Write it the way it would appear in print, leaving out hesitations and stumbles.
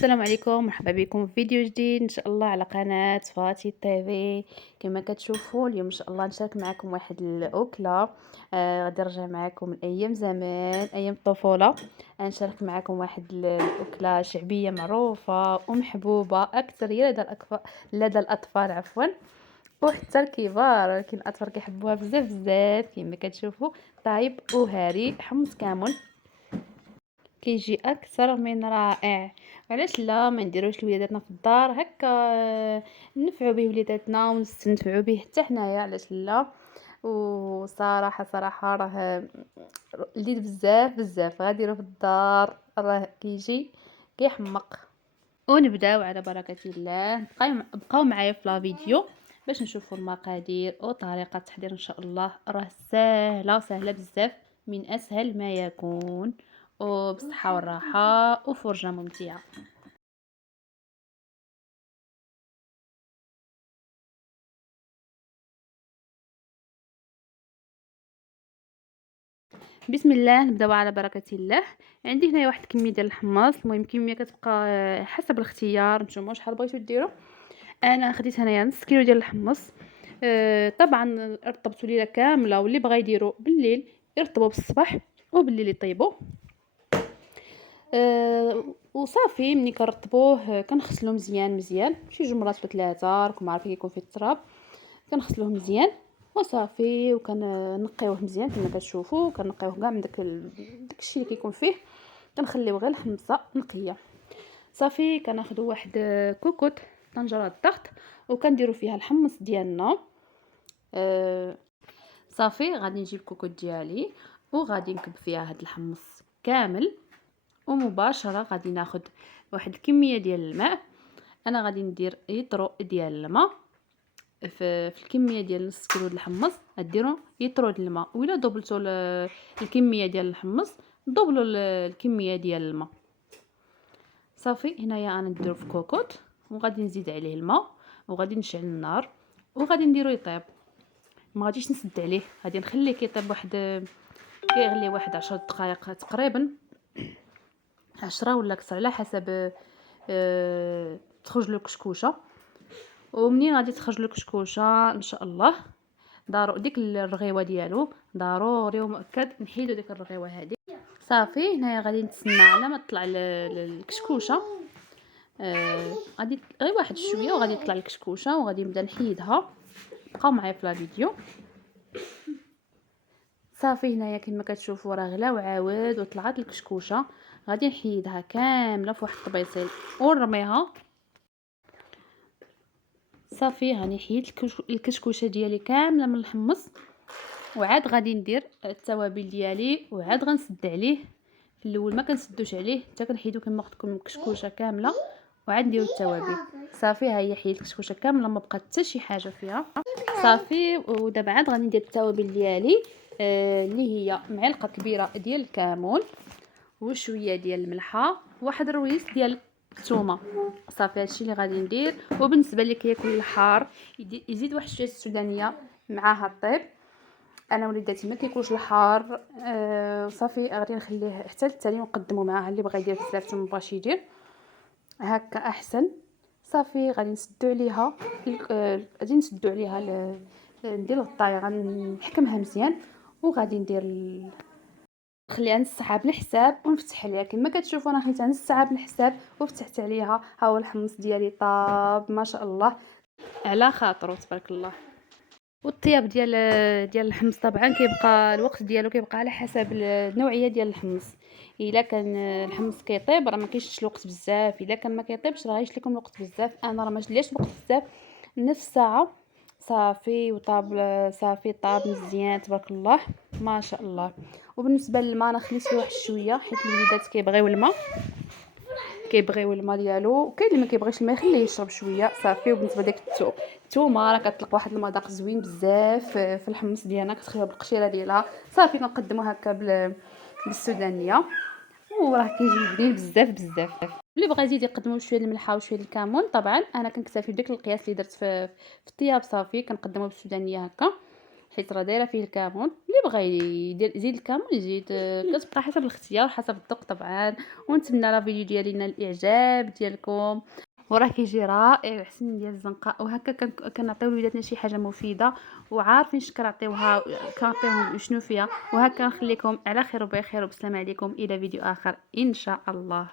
السلام عليكم، مرحبا بكم في فيديو جديد ان شاء الله على قناه فاتي تيفي. كما كتشوفوا اليوم ان شاء الله نشارك معكم واحد الاكله. غادي نرجع معكم لايام زمان، ايام الطفوله. نشارك معكم واحد الاكله شعبيه معروفه ومحبوبه اكثر هي لدى الاطفال عفوا، وحتى الكبار، ولكن الاطفال كيحبوها بزاف بزاف. كما كتشوفوا طايب وهاري حمص كامل كيجي اكثر من رائع. علاش لا ما نديروش لوليداتنا في الدار هكا، نفعوا به وليداتنا ونستنفعوا به حتى حنايا، علاش لا. وصراحه صراحه راه لذيذ بزاف بزاف، غاديروا في الدار راه كيجي كيحمق. ونبداو على بركه الله، بقاو معايا في لا فيديو باش نشوفوا المقادير وطريقه التحضير. ان شاء الله راه سهله بزاف، من اسهل ما يكون، وبصحه والراحه وفرجه ممتعه. بسم الله، نبداو على بركه الله. عندي هنايا واحد الكميه ديال الحمص، المهم كميه كتبقى حسب الاختيار، نتوما شحال بغيتو ديروا. انا خديت هنايا نص كيلو ديال الحمص. طبعا رطبته ليله كامله، واللي بغى يديرو بالليل يرطبوا بالصباح وبالليل يطيبوه. وصافي ملي كنرطبوه كنغسلوه مزيان مزيان شي جوج مرات ولا ثلاثه، راكم عارفين كيكون فيه التراب. كنغسلوه مزيان وصافي، وكنقيوه مزيان كما كتشوفوا، كنقيوه كاع من داكشي اللي كيكون فيه. كنخليو غير الحمصه نقيه. صافي كناخذوا واحد كوكوط، طنجره الضغط، وكنديروا فيها الحمص ديالنا. آه، صافي غادي نجيب الكوكوط ديالي وغادي نكب فيها هاد الحمص كامل، ومباشره غادي ناخذ واحد الكميه ديال الماء. انا غادي ندير يطرو ديال الماء في الكميه ديال نص كيلو د الحمص. غديروا يطرو ديال الماء، ولا دوبلتو الكميه ديال الحمص دوبلوا الكميه ديال الماء. صافي هنايا انا نديرو في كوكوط، وغادي نزيد عليه الماء، وغادي نشعل النار، وغادي نديرو يطيب. ما غاديش نسد عليه، غادي نخليه كيطيب كيغلي واحد 10 دقائق تقريبا، 10 ولا كثر على حسب تخرج له كشكوشه. ومنين غادي تخرج له كشكوشه ان شاء الله ديك الرغيوه ديالو ضروري ومؤكد نحيدو ديك الرغيوه هذه. صافي هنايا غادي نتسنى على ما تطلع الكشكوشه. غادي غير واحد شويه وغادي تطلع الكشكوشه، وغادي نبدا نحيدها. بقاو معايا في لا فيديو. صافي هنايا كما كتشوفوا راه غلا وعاود وطلعت الكشكوشه. غادي نحيدها كامله في واحد الطبيصيل ونرميها. صافي هاني حيدت الكشكوشه ديالي كامله من الحمص، وعاد غادي ندير التوابل ديالي، وعاد غنسد عليه. في الاول ما كنسدوش عليه حتى كنحيدو كما قلت لكم الكشكوشه كامله، وعاد نديرو التوابل. صافي ها هي حيدت الكشكوشه كامله، ما بقات حتى شي حاجه فيها. صافي ودابا عاد غادي ندير التوابل ديالي، اللي هي معلقه كبيره ديال الكمون، وشويه ديال الملحه، واحد الرويس ديال الثومه. صافي هادشي اللي غادي ندير. وبالنسبه اللي كياكل الحار يزيد واحد شويه السودانيه معاها الطيب. انا وليداتي ما كيكولش الحار. صافي غادي نخليه حتى التالي ونقدمه معاها، اللي بغى يدير بزاف ما بغاش يدير هكا احسن. صافي غادي نسدو عليها، غادي نسدو عليها ندير الغطايه، غنحكمها مزيان، وغادي ندير نخليها نص ساعه بالحساب ونفتح عليها. كما كتشوفوا انا خليتها نص ساعه بالحساب وفتحت عليها. ها هو الحمص ديالي طاب ما شاء الله على خاطرو تبارك الله. والطياب ديال الحمص طبعا كيبقى الوقت ديالو كيبقى على حسب النوعيه ديال الحمص. الا كان الحمص كيطيب راه ما كاينش الوقت بزاف، الا كان ما كيطيبش راه غيشد لكم الوقت بزاف. انا راه ما شدليش الوقت بزاف، نص ساعه صافي وطاب. صافي طاب مزيان تبارك الله ما شاء الله. وبالنسبه للماء انا خليت فيه واحد شويه حيت الوليدات كيبغيو الماء، كيبغيو الماء ديالو، وكاين اللي ما كيبغيش الماء يخليه يشرب شويه. صافي وبالنسبه لديك الثومه راه كتطلق واحد المذاق زوين بزاف في الحمص ديالنا، كتخليوها بالقشيره ديالها. صافي كنقدمو هكا بالسودانيه، وراه كيجي بنين بزاف بزاف. اللي بغى يزيد يقدموا شويه الملحه وشويه الكمون. طبعا انا كنكتفي بديك القياس اللي درت في الطياب. صافي كنقدمو بالسودانيه هكا، حيت راه دايره فيه الكمون. اللي بغى يدير يزيد الكمون يزيد، كتبقى حسب الاختيار حسب الذوق طبعا. ونتمنى لا فيديو ديالي ينال الاعجاب ديالكم، وراه كيجي رائع وحسن ديال الزنقه. وهكا كنعطيو لوليداتنا شي حاجه مفيده وعارفين اش كنعطيوها، كنعطيوهم شنو فيها. وهكا نخليكم على خير وبخير وبسلام عليكم الى فيديو اخر ان شاء الله.